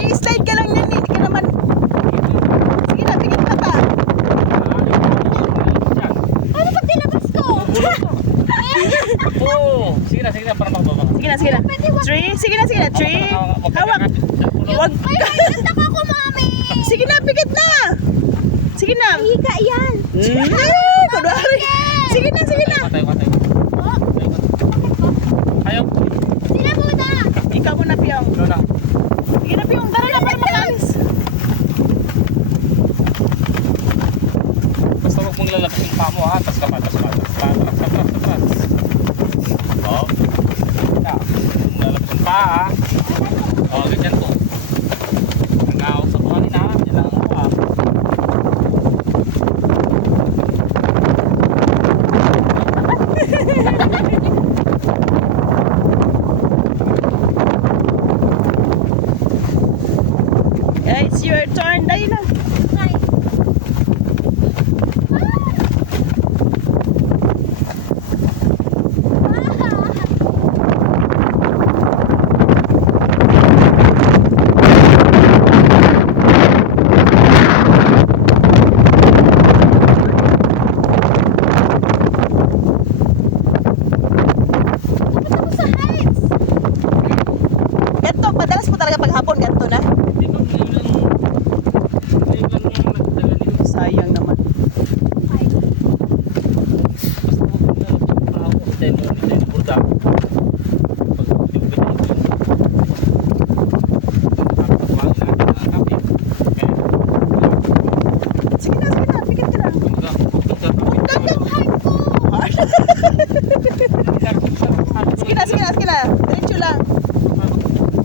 I-slide ka lang yan eh. Hindi ka naman. Sige na, bigyan mata. Ano pag tinabas ko? Oo. Sige na, para makababa. Sige na, sige na. 3, sige na, sige na. 3. Hawak. Wag. Ay, ako, mami. Sige na, bigyan na. Sige na. Higa yan. Kunwari. Sige na, sige na. Matay. Ayaw. Sila muna. Ikaw muna, Piyong. Lola. Sige na, Piyong. Tara na, para makalis. Basta huwag mong lalabas yung paa mo ha. Tas ka pa. Atras. Oo. Ya. Lalabas yung paa ha. Oo, ganyan po. Nag-aawag sa buhanin ha. Yan lang ako ha. It's your turn. Dali na. Ay. Ganto, madalas po talaga paghapon. Ganto na. Hindi ba ngayon lang yung nagdagan nito. Sayang naman. Basta huwag mong lalabas yung paa mo. Hindi tayo burda. Pag yung ganyan. Tapos buhanin natin ang kapit. Sige na, bigyan ka lang. Sige na. Diretso lang.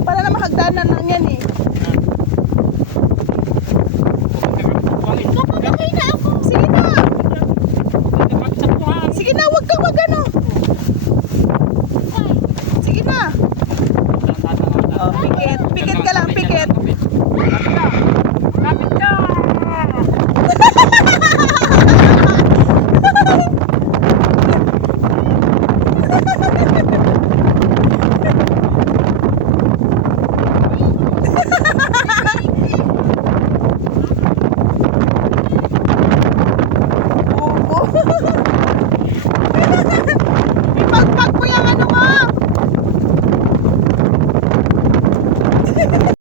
Para na mahagdanan lang yan eh. Kapatay na ako. Sige na. Sige na, wag ano. Sige na. Oh, pikit ka lang, pikit.